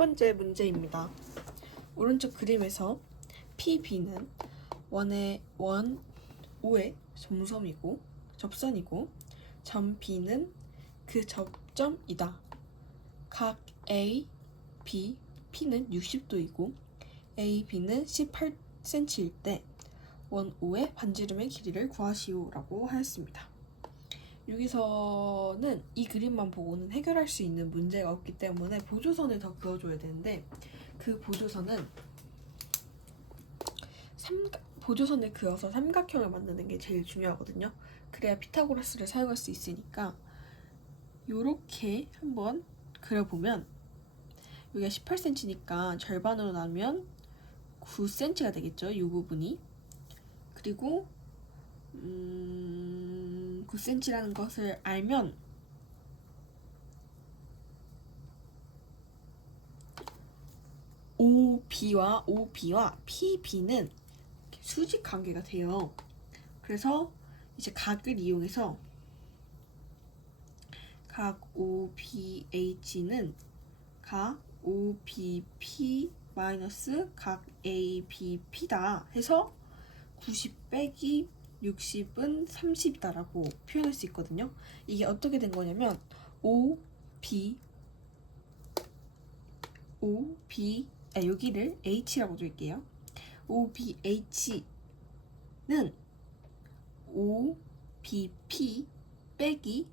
첫 번째 문제입니다. 오른쪽 그림에서 PB는 원의 5의 접선이고 점 B는 그 접점이다. 각 A, B, P는 60도이고 A, B는 18cm일 때 원 5의 반지름의 길이를 구하시오 라고 하였습니다. 여기서는 이 그림만 보고는 해결할 수 있는 문제가 없기 때문에 보조선을 더 그어줘야 되는데 그 보조선을 그어서 삼각형을 만드는 게 제일 중요하거든요. 그래야 피타고라스를 사용할 수 있으니까 요렇게 한번 그려보면 여기가 18cm니까 절반으로 나누면 9cm가 되겠죠. 이 부분이. 그리고 9cm라는 것을 알면 OB와 PB는 수직 관계가 돼요. 그래서 이제 각을 이용해서 각 OBH는 각 OBP 마이너스 각 ABP다 해서 90 빼기 60은 30이다 라고 표현할 수 있거든요. 이게 어떻게 된 거냐면 여기를 H라고 줄게요. OBH는 OBP 빼기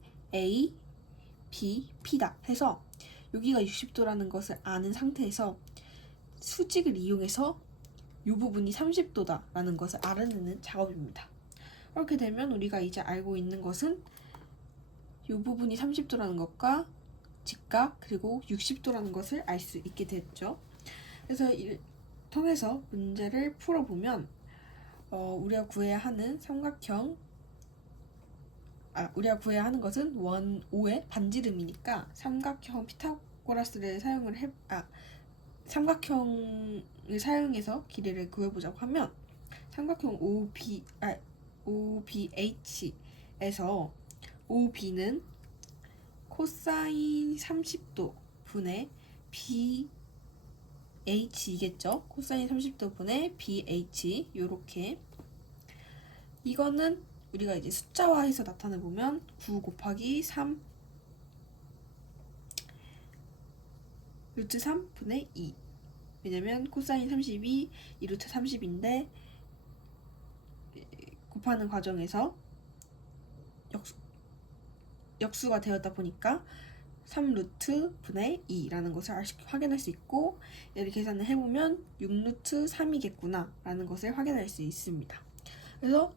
ABP다 해서 여기가 60도라는 것을 아는 상태에서 수직을 이용해서 이 부분이 30도다 라는 것을 알아내는 작업입니다. 그렇게 되면 우리가 이제 알고 있는 것은 이 부분이 30도라는 것과 직각 그리고 60도라는 것을 알 수 있게 됐죠. 그래서 이를 통해서 문제를 풀어보면 우리가 구해야 하는 것은 원 5의 반지름이니까 삼각형 피타고라스를 삼각형을 사용해서 길이를 구해보자고 하면 삼각형 OBH에서 OB는 코사인 30도 분의 BH이겠죠. 코사인 30도 분의 BH 요렇게 이거는 우리가 이제 숫자화해서 나타내보면 9 곱하기 3 루트 3 분의 2 왜냐면 코사인 32 2 루트 30인데 곱하는 과정에서 역수가 되었다 보니까 3루트 분의 2라는 것을 확인할 수 있고 얘를 계산을 해보면 6루트 3이겠구나 라는 것을 확인할 수 있습니다. 그래서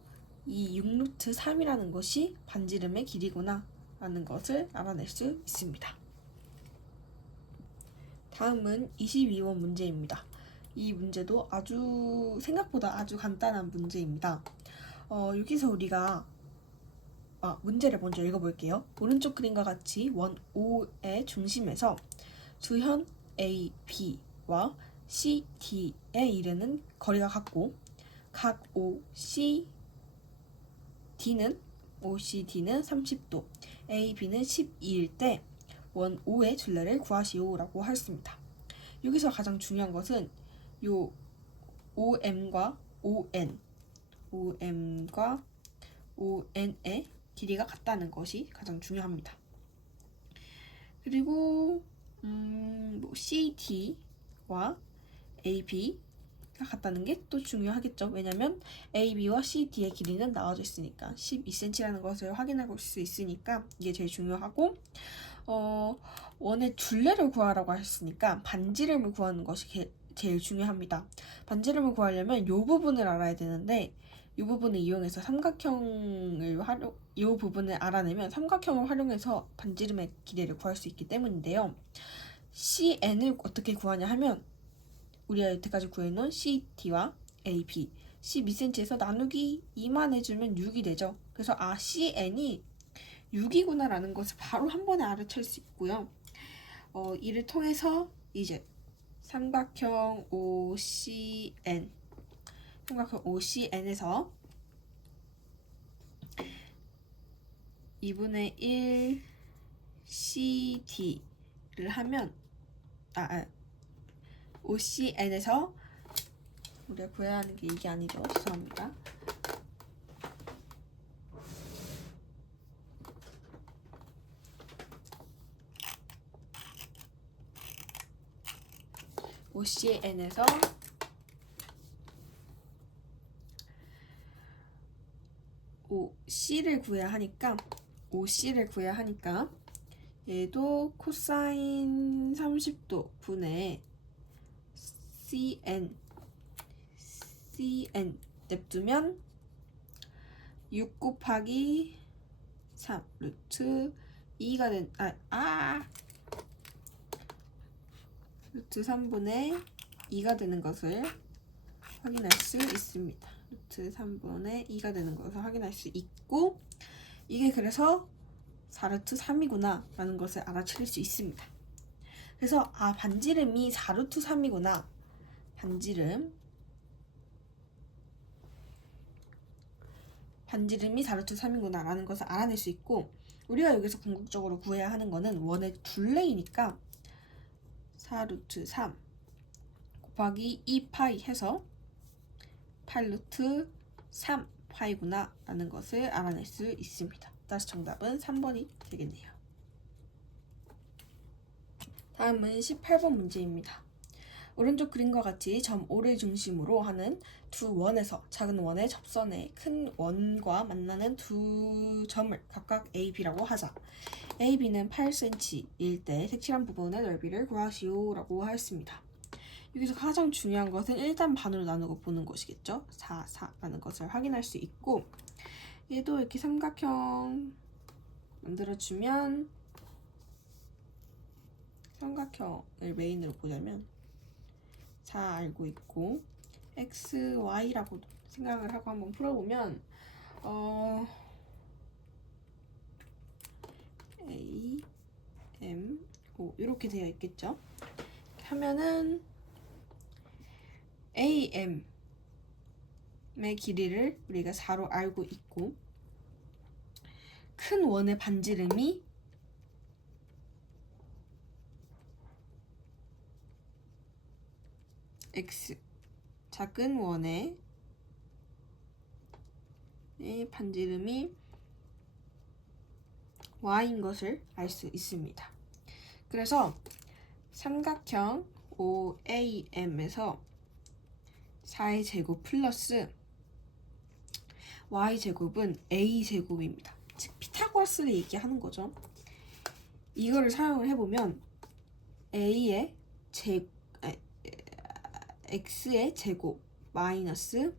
이 6루트 3이라는 것이 반지름의 길이구나 라는 것을 알아낼 수 있습니다. 다음은 22번 문제입니다. 이 문제도 생각보다 아주 간단한 문제입니다. 여기서 우리가 문제를 먼저 읽어볼게요. 오른쪽 그림과 같이 원 5의 중심에서 두현 A, B와 C, D에 이르는 거리가 같고 각 OCD는 30도, A, B는 12일 때 원 5의 둘레를 구하시오 라고 하였습니다. 여기서 가장 중요한 것은 요 OM과 ON의 길이가 같다는 것이 가장 중요합니다. 그리고 CD와 AB가 같다는 게 또 중요하겠죠. 왜냐면 AB와 CD의 길이는 나와져 있으니까 12cm라는 것을 확인할 수 있으니까 이게 제일 중요하고 원의 둘레를 구하라고 하셨으니까 반지름을 구하는 것이 제일 중요합니다. 반지름을 구하려면 이 부분을 알아야 되는데 이 부분을 이용해서 이 부분을 알아내면 삼각형을 활용해서 반지름의 길이를 구할 수 있기 때문인데요. CN을 어떻게 구하냐 하면 우리가 여태까지 구해놓은 CD와 AB 12cm에서 나누기 2만 해주면 6이 되죠. 그래서 CN이 6이구나 라는 것을 바로 한 번에 알아챌 수 있고요. 이를 통해서 이제 삼각형 OCN에서 2분의 1 CD를 하면 OCN에서 우리가 구해야 하는 게 이게 아니죠. 죄송합니다. OCN에서 OC를 구해야 하니까 얘도 코사인 30도 분의 CN 냅두면 6 곱하기 3 루트 2가 루트 3분의 2가 되는 것을 확인할 수 있습니다. 루트 3분의 2가 되는 것을 확인할 수 있고, 이게 그래서 4루트 3이구나 라는 것을 알아차릴 수 있습니다. 그래서 반지름이 4루트 3이구나, 반지름이 4루트 3이구나 라는 것을 알아낼 수 있고, 우리가 여기서 궁극적으로 구해야 하는 거는 원의 둘레이니까 4루트 3 곱하기 2파이 해서 8루트 3파이구나 라는 것을 알아낼 수 있습니다. 따라서 정답은 3번이 되겠네요. 다음은 18번 문제입니다. 오른쪽 그림과 같이 점 O를 중심으로 하는 두 원에서 작은 원의 접선에 큰 원과 만나는 두 점을 각각 A, B라고 하자. A, B는 8cm일 때 색칠한 부분의 넓이를 구하시오 라고 하였습니다. 여기서 가장 중요한 것은 일단 반으로 나누고 보는 것이겠죠. 4, 4라는 것을 확인할 수 있고, 얘도 이렇게 삼각형 만들어주면, 삼각형을 메인으로 보자면 4 알고 있고 x, y라고 생각을 하고 한번 풀어보면 a, m, o 이렇게 되어 있겠죠. 하면은 am의 길이를 우리가 4로 알고 있고, 큰 원의 반지름이 x, 작은 원의 반지름이 y인 것을 알 수 있습니다. 그래서 삼각형 OAM에서 4의 제곱 플러스 y제곱은 a제곱입니다. 즉 피타고라스를 얘기하는 거죠. 이거를 사용을 해보면 x의 제곱 마이너스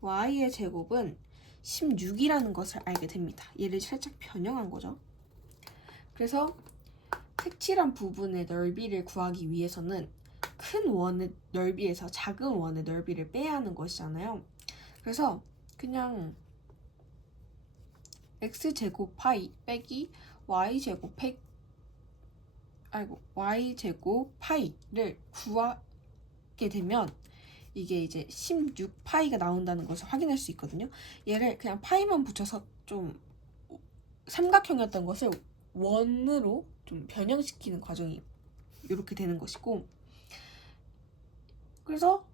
y의 제곱은 16이라는 것을 알게 됩니다. 얘를 살짝 변형한 거죠. 그래서 색칠한 부분의 넓이를 구하기 위해서는 큰 원의 넓이에서 작은 원의 넓이를 빼야 하는 것이잖아요. 그래서 그냥 x제곱 파이 빼기 y제곱 파이를 구하게 되면 이게 이제 16파이가 나온다는 것을 확인할 수 있거든요. 얘를 그냥 파이만 붙여서 좀 삼각형이었던 것을 원으로 좀 변형시키는 과정이 이렇게 되는 것이고, 그래서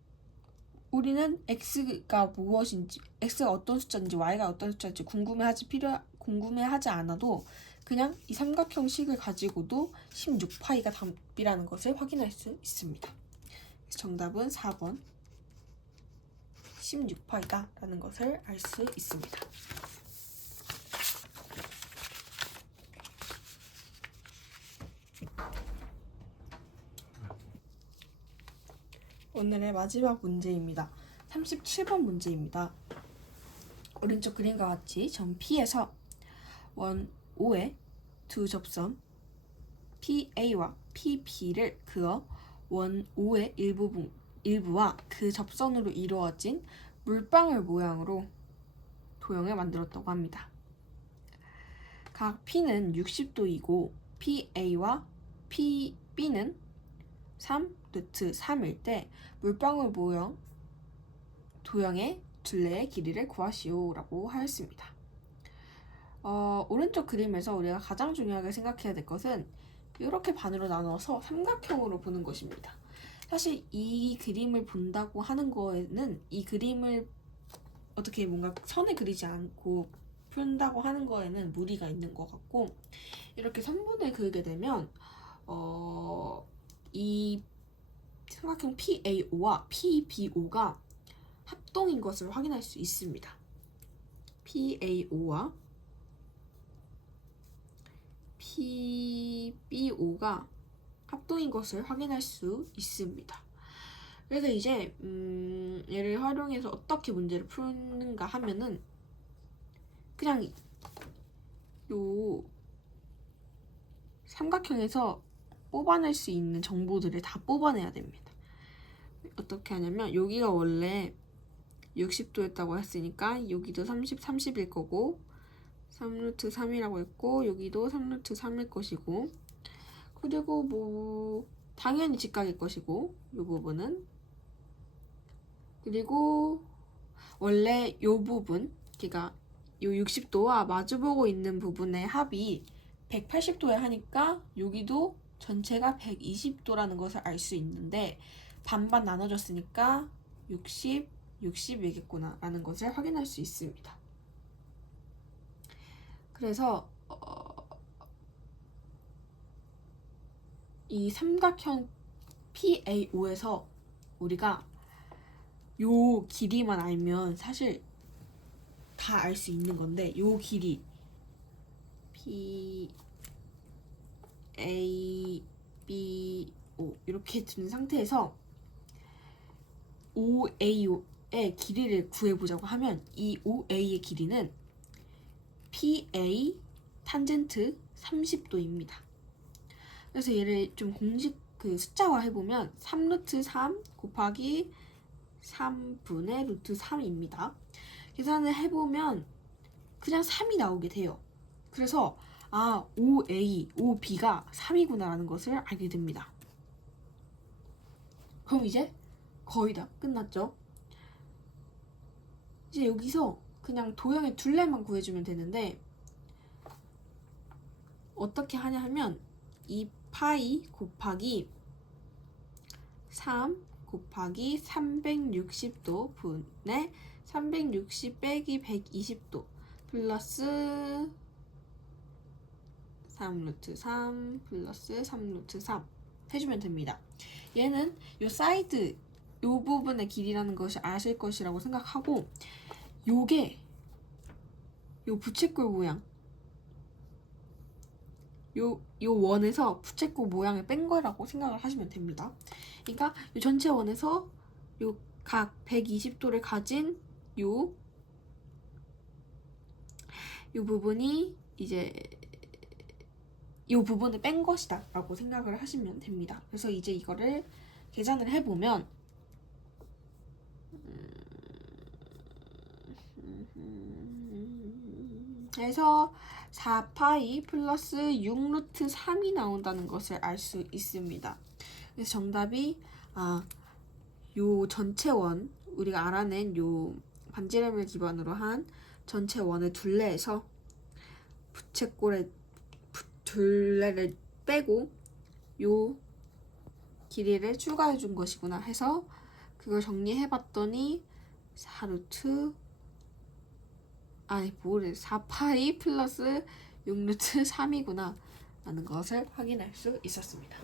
우리는 x가 무엇인지, x가 어떤 숫자인지 y가 어떤 숫자인지 궁금해하지 않아도 그냥 이 삼각형식을 가지고도 16파이가 답이라는 것을 확인할 수 있습니다. 그래서 정답은 4번 16파이다 라는 것을 알 수 있습니다. 오늘의 마지막 문제입니다. 37번 문제입니다. 오른쪽 그림과 같이 점 P에서 원 O의 두 접선 PA와 PB를 그어 원 O의 일부와 그 접선으로 이루어진 물방울 모양으로 도형을 만들었다고 합니다. 각 P는 60도이고 PA와 PB는 3루트 3일 때 물방울 모형 도형의 둘레의 길이를 구하시오 라고 하였습니다. 오른쪽 그림에서 우리가 가장 중요하게 생각해야 될 것은 이렇게 반으로 나눠서 삼각형으로 보는 것입니다. 사실 이 그림을 본다고 하는 거에는 이 그림을 어떻게 뭔가 선을 그리지 않고 푼다고 하는 거에는 무리가 있는 것 같고, 이렇게 선분을 그리게 되면 이 삼각형 PAO와 PBO가 합동인 것을 확인할 수 있습니다. PAO와 PBO가 합동인 것을 확인할 수 있습니다. 그래서 이제 얘를 활용해서 어떻게 문제를 푸는가 하면은 그냥 요 삼각형에서 뽑아낼 수 있는 정보들을 다 뽑아내야 됩니다. 어떻게 하냐면 여기가 원래 60도였다고 했으니까 여기도 30일 거고 3루트 3이라고 했고 여기도 3루트 3일 것이고, 그리고 뭐 당연히 직각일 것이고 이 부분은, 그리고 원래 이 부분, 그러니까 이 60도와 마주보고 있는 부분의 합이 180도에 하니까 여기도 전체가 120도라는 것을 알 수 있는데 반반 나눠졌으니까 60, 60이겠구나 라는 것을 확인할 수 있습니다. 그래서 이 삼각형 PAO에서 우리가 요 길이만 알면 사실 다 알 수 있는 건데, 요 길이 PABO 이렇게 든 상태에서 OA의 길이를 구해보자고 하면 이 OA의 길이는 PA 탄젠트 30도입니다. 그래서 얘를 좀 공식 숫자화 해보면 3루트 3 곱하기 3분의 루트 3입니다. 계산을 해보면 그냥 3이 나오게 돼요. 그래서 OA, OB가 3이구나 라는 것을 알게 됩니다. 그럼 이제 거의 다 끝났죠? 이제 여기서 그냥 도형의 둘레만 구해주면 되는데 어떻게 하냐 하면 이 파이 곱하기 3 곱하기 360도 분의 360 빼기 120도 플러스 3루트 3 플러스 3루트 3 해주면 됩니다. 얘는 요 사이드 요 부분의 길이라는 것이 아실 것이라고 생각하고, 요게 요 부채꼴 모양, 요 원에서 부채꼴 모양을 뺀 거라고 생각을 하시면 됩니다. 그러니까 요 전체 원에서 요 각 120도를 가진 요 부분이 이제 요 부분을 뺀 것이다 라고 생각을 하시면 됩니다. 그래서 이제 이거를 계산을 해보면 그래서 4파이 플러스 6루트 3이 나온다는 것을 알 수 있습니다. 그래서 정답이 요 전체 원, 우리가 알아낸 요 반지름을 기반으로 한 전체 원의 둘레에서 부채꼴의 둘레를 빼고 요 길이를 추가해 준 것이구나 해서 그걸 정리해 봤더니 4루트 4파이 플러스 6루트 3이구나 라는 것을 확인할 수 있었습니다.